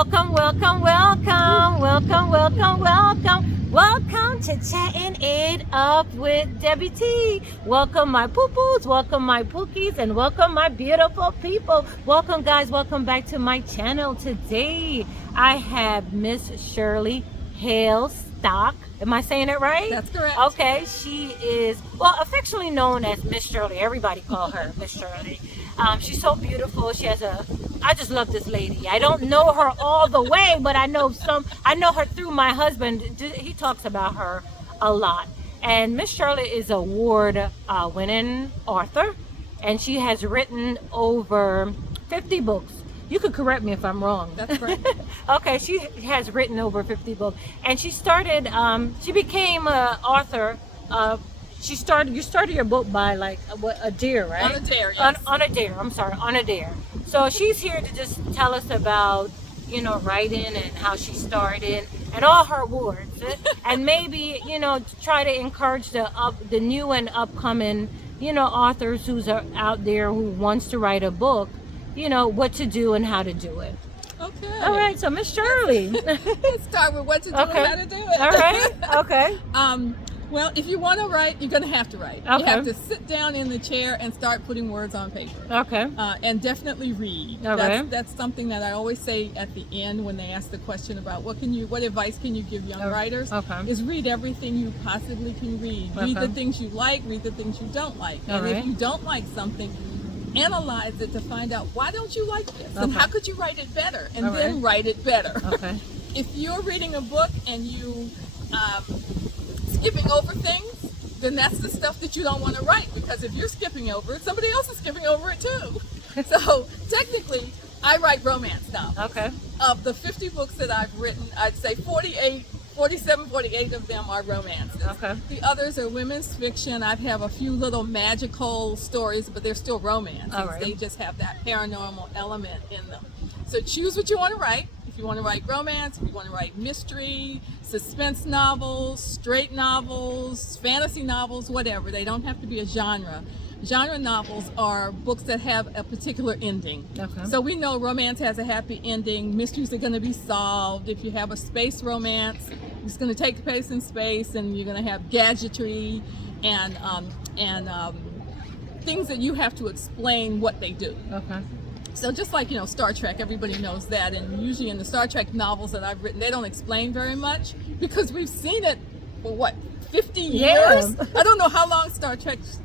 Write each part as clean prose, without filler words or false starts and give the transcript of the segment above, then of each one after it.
Welcome, welcome, welcome, welcome, welcome, welcome, welcome to Chatting It Up with Debbie T. Welcome my poo-poos, welcome my pookies, and welcome my beautiful people. Welcome guys, welcome back to my channel. Today I have Miss Shirley Hale Stock. Am I saying it right? That's correct. Okay, she is, well, affectionately known as Miss Shirley. Everybody call her Miss Shirley. She's so beautiful. I just love this lady. I don't know her all the way, but I know her through my husband. He talks about her a lot. And Miss Shirley is an award winning author, and she has written over 50 books. You could correct me if I'm wrong. That's correct. Okay, she has written over 50 books, and she became an author. You started your book by a dare, right? On a dare, yes. On a dare. I'm sorry, on a dare. So she's here to just tell us about, writing and how she started and all her awards, and maybe to try to encourage the new and upcoming authors who's out there who wants to write a book, what to do and how to do it. Okay. All right. So Miss Shirley. Let's start with what to do and how to do it. All right. Okay. Well, if you want to write, you're going to have to write. Okay. You have to sit down in the chair and start putting words on paper. Okay. And definitely read. All right. That's something that I always say at the end when they ask the question about what advice can you give young writers? Okay. Is read everything you possibly can read. Read the things you like, read the things you don't like. All and right. if you don't like something, analyze it to find out, why don't you like this? And how could you write it better? And then write it better. Okay. If you're reading a book and you skipping over things, then that's the stuff that you don't want to write, because if you're skipping over it, somebody else is skipping over it too. So technically, I write romance novels. Okay. Of the 50 books that I've written, I'd say 48 of them are romances. Okay. The others are women's fiction. I have a few little magical stories, but they're still romances. All right. They just have that paranormal element in them. So choose what you want to write. If you want to write romance, if you want to write mystery, suspense novels, straight novels, fantasy novels, whatever. They don't have to be a genre. Genre novels are books that have a particular ending. Okay. So we know romance has a happy ending. Mysteries are going to be solved. If you have a space romance, it's going to take place in space, and you're going to have gadgetry and things that you have to explain what they do. Okay. So just like, Star Trek, everybody knows that. And usually in the Star Trek novels that I've written, they don't explain very much because we've seen it for 50 years? I don't know how long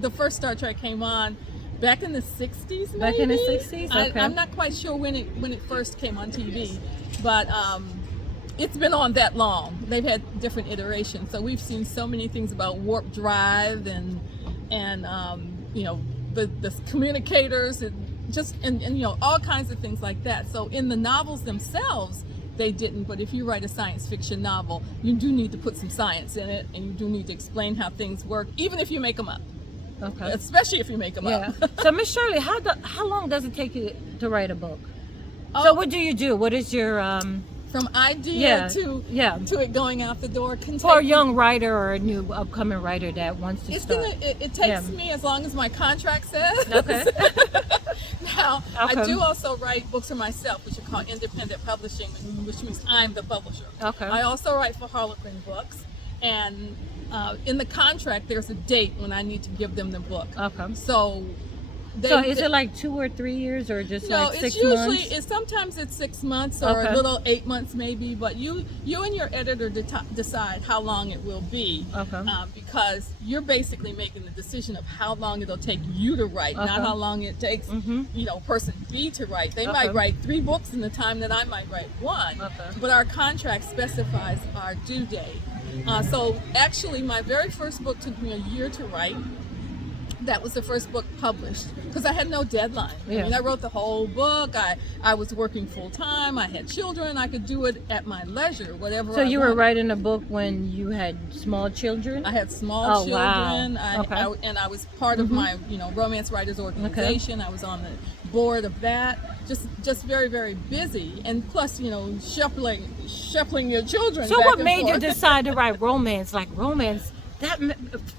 the first Star Trek came on. Back in the 60s, maybe? Back in the 60s? Okay. I'm not quite sure when it first came on TV, but it's been on that long. They've had different iterations. So we've seen so many things about warp drive and the communicators and all kinds of things like that. So in the novels themselves, they didn't, but if you write a science fiction novel, you do need to put some science in it, and you do need to explain how things work, even if you make them up. Okay. Especially if you make them up. So Miss Shirley, how long does it take you to write a book? So what do you do? What is your from idea to it going out the door? For a young writer or a new upcoming writer that wants to start? It takes me as long as my contract says. Okay. Now, I do also write books for myself, which are called independent publishing, which means I'm the publisher. Okay. I also write for Harlequin Books, and in the contract, there's a date when I need to give them the book. Okay. So is it like 2 or 3 years, or just no, like 6 it's usually months? Sometimes it's 6 months or a little 8 months maybe, but you and your editor decide how long it will be. Okay. Because you're basically making the decision of how long it'll take you to write, not how long it takes person B to write. They might write 3 books in the time that I might write 1. But our contract specifies our due date. So actually, my very first book took me a year to write. That was the first book published because I had no deadline. Yeah. I mean, I wrote the whole book. I was working full time. I had children. I could do it at my leisure, whatever. So you were writing a book when you had small children? I had small children. Wow. And I was part of my romance writers organization. I was on the board of that. Just very, very busy, and plus shuffling your children. So back what and made you forth. decide to write romance? Like romance That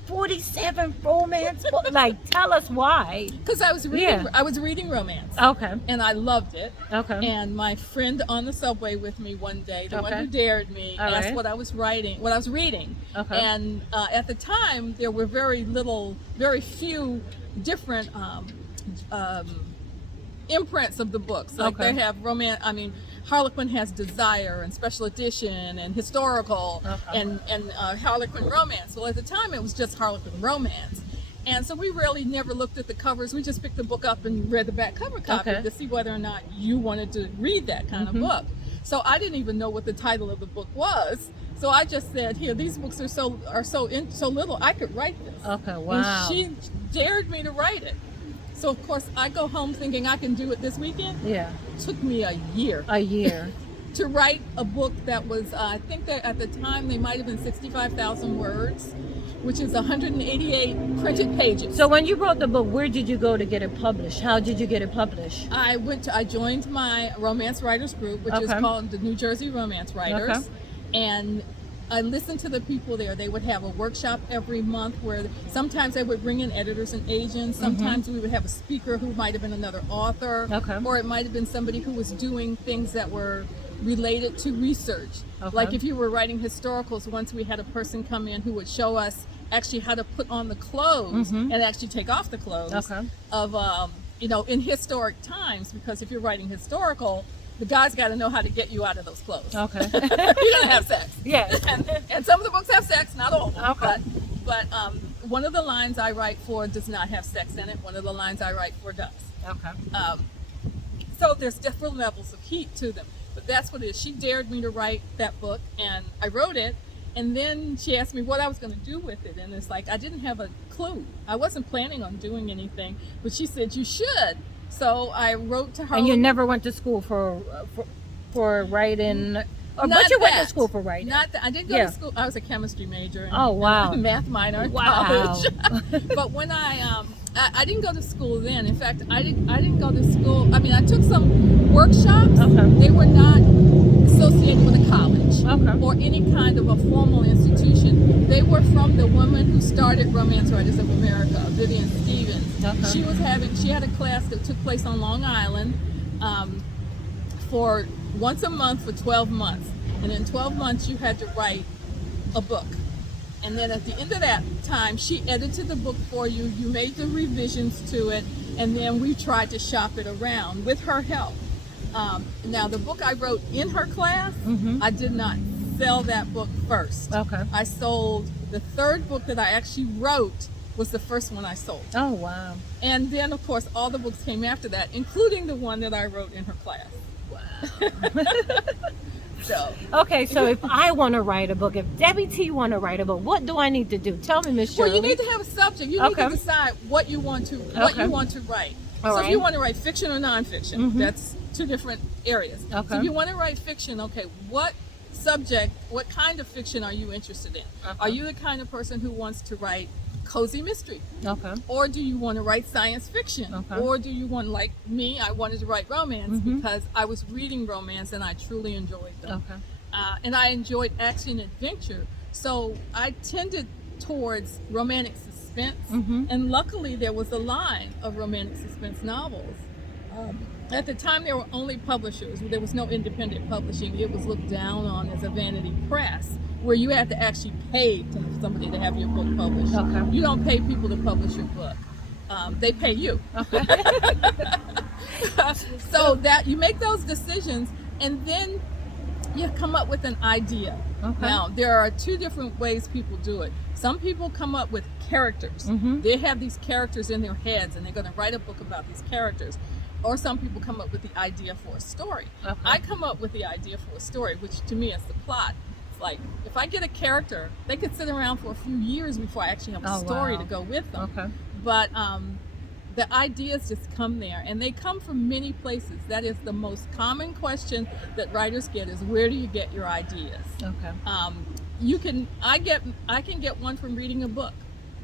47 romance books. Like, tell us why. Because I was reading romance. Okay. And I loved it. Okay. And my friend on the subway with me one day, the one Okay. who dared me, All asked right. what I was reading. Okay. And at the time, there were very few different imprints of the books. Like Okay. they have romance. I mean, Harlequin has Desire and Special Edition and Historical Okay. and Harlequin Romance. Well, at the time, it was just Harlequin Romance. And so we really never looked at the covers. We just picked the book up and read the back cover copy Okay. to see whether or not you wanted to read that kind of book. So I didn't even know what the title of the book was. So I just said, "Here, these books are so little. I could write this." Okay. Wow. And she dared me to write it. So of course I go home thinking I can do it this weekend. Yeah. Took me a year A year. to write a book that was, I think that at the time they might have been 65,000 words, which is 188 printed pages. So when you wrote the book, where did you go to get it published? How did you get it published? I joined my romance writers group, which is Okay. called the New Jersey Romance Writers. Okay. And I listened to the people there. They would have a workshop every month where sometimes they would bring in editors and agents. Sometimes we would have a speaker who might have been another author. Okay. Or it might have been somebody who was doing things that were related to research. Okay. Like if you were writing historicals, once we had a person come in who would show us actually how to put on the clothes and actually take off the clothes Okay. of, in historic times, because if you're writing historical, the guy's got to know how to get you out of those clothes. Okay. You're gonna have sex. Yes. And some of the books have sex, not all of them. Okay. But one of the lines I write for does not have sex in it. One of the lines I write for does. Okay. So there's different levels of heat to them. But that's what it is. She dared me to write that book, and I wrote it. And then she asked me what I was going to do with it. And it's like, I didn't have a clue. I wasn't planning on doing anything. But she said, you should. So I wrote to her. And you never went to school for writing, but Not you went to that. school for writing. Not that. I didn't go Yeah. to school. I was a chemistry major. And, Oh, wow. and a math minor in Wow. college. But when I didn't go to school then. In fact, I didn't go to school. I mean, I took some workshops. Okay. They were not associated with a college Okay. or any kind of a formal institution. They were from the woman who started Romance Writers of America, Vivian Stevens. Okay. She had a class that took place on Long Island for once a month for 12 months. And in 12 months, you had to write a book. And then at the end of that time, she edited the book for you. You made the revisions to it. And then we tried to shop it around with her help. Now, the book I wrote in her class, I did not sell that book first. Okay. I sold the third book that I actually wrote was the first one I sold. Oh, wow. And then, of course, all the books came after that, including the one that I wrote in her class. Wow. So, Okay, so if I want to write a book, if Debbie T want to write a book, what do I need to do? Tell me, Miss Shirley. well, you need to have a subject. You need Okay. to decide what you want to write. All so if right. you want to write fiction or nonfiction, that's two different areas. Okay. So if you want to write fiction, okay, what subject, what kind of fiction are you interested in? Okay. Are you the kind of person who wants to write cozy mystery? Okay. Or do you want to write science fiction? Okay. Or do you want, like me, I wanted to write romance because I was reading romance and I truly enjoyed them. Okay. And I enjoyed action and adventure. So I tended towards romantic suspense. And luckily there was a line of romantic suspense novels. At the time there were only publishers. There was no independent publishing. It was looked down on as a vanity press where you had to actually pay to have somebody to have your book published. Okay. You don't pay people to publish your book. They pay you. Okay. So that you make those decisions and then you come up with an idea. Okay. Now, there are two different ways people do it. Some people come up with characters. They have these characters in their heads and they're going to write a book about these characters. Or some people come up with the idea for a story. Okay. I come up with the idea for a story, which to me is the plot. It's like, if I get a character, they could sit around for a few years before I actually have a Oh, story wow. to go with them. Okay. But the ideas just come there, and they come from many places. That is the most common question that writers get: is where do you get your ideas? Okay. I can get one from reading a book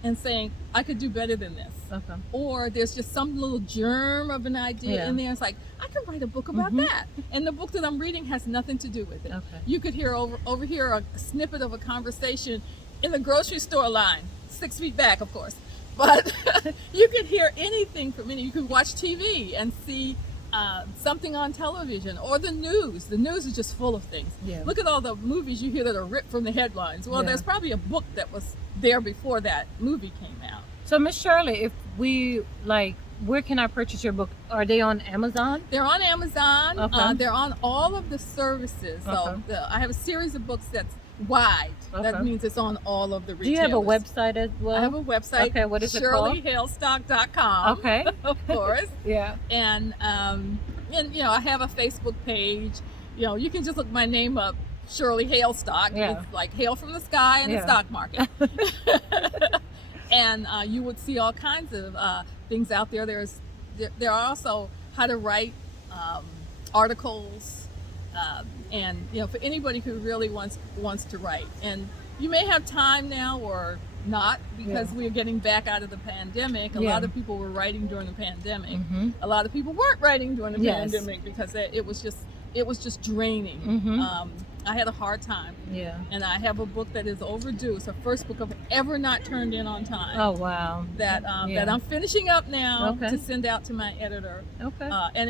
and saying I could do better than this. Okay. Or there's just some little germ of an idea Yeah. in there. It's like, I can write a book about that. And the book that I'm reading has nothing to do with it. Okay. You could hear overhear a snippet of a conversation in the grocery store line, 6 feet back, of course. But you could hear anything from any. You could watch TV and see something on television or the news. The news is just full of things. Yeah. Look at all the movies you hear that are ripped from the headlines. Well, Yeah. there's probably a book that was there before that movie came out. So, Miss Shirley, if we like, where can I purchase your book? Are they on Amazon? They're on Amazon. Okay. They're on all of the services. So Okay. I have a series of books that's wide. Okay. That means it's on all of the Do retailers. you have a website as well? I have a website. Okay, what is it called? ShirleyHailstock.com. Okay. Of course. Yeah. And you know, I have a Facebook page. You know, you can just look my name up, Shirley Hailstock. Yeah. It's like hail from the sky in Yeah. the stock market. And you would see all kinds of things out there. There are also how to write articles, and you know, for anybody who really wants to write. And you may have time now or not, because Yeah. we're getting back out of the pandemic. A Yeah. lot of people were writing during the pandemic. Mm-hmm. A lot of people weren't writing during the Yes. pandemic because it was just draining. Mhm. I had a hard time, Yeah. and I have a book that is overdue. It's the first book I've ever not turned in on time. Oh wow. That Yeah. I'm finishing up now Okay. to send out to my editor. Okay. And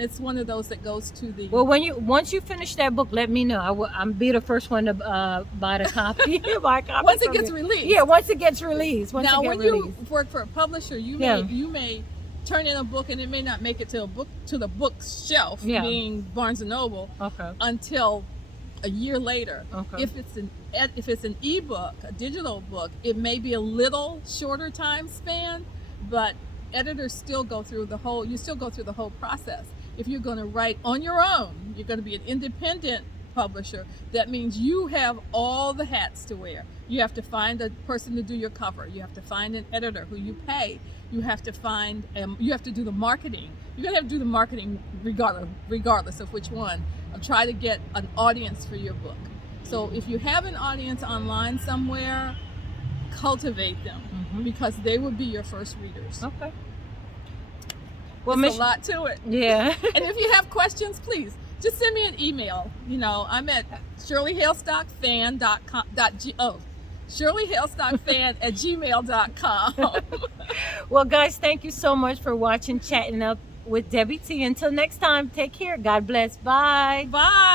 it's one of those that goes to the Well, once you finish that book, let me know. I'm be the first one to buy the copy. Buy a copy once it from gets you. released. Yeah, once it gets released. Once Now, it when gets released. you work for a publisher, you Yeah. may turn in a book and it may not make it to the bookshelf, Yeah. being Barnes and Noble, Okay. until a year later. Okay. If it's an ebook, a digital book, it may be a little shorter time span, but editors still go through the whole process. If you're going to write on your own, you're going to be an independent publisher. That means you have all the hats to wear. You have to find a person to do your cover. You have to find an editor who you pay. You have to find, you have to do the marketing. You're going to have to do the marketing regardless of which one. Try to get an audience for your book. So if you have an audience online somewhere, cultivate them, Mhm. because they would be your first readers. Okay. Well, There's Miss. a lot to it. Yeah. And if you have questions, please just send me an email. You know, I'm at shirleyhailstockfan.com. shirleyhailstockfan@gmail.com. Well, guys, thank you so much for watching Chatting Up with Debbie T. Until next time, take care. God bless. Bye. Bye.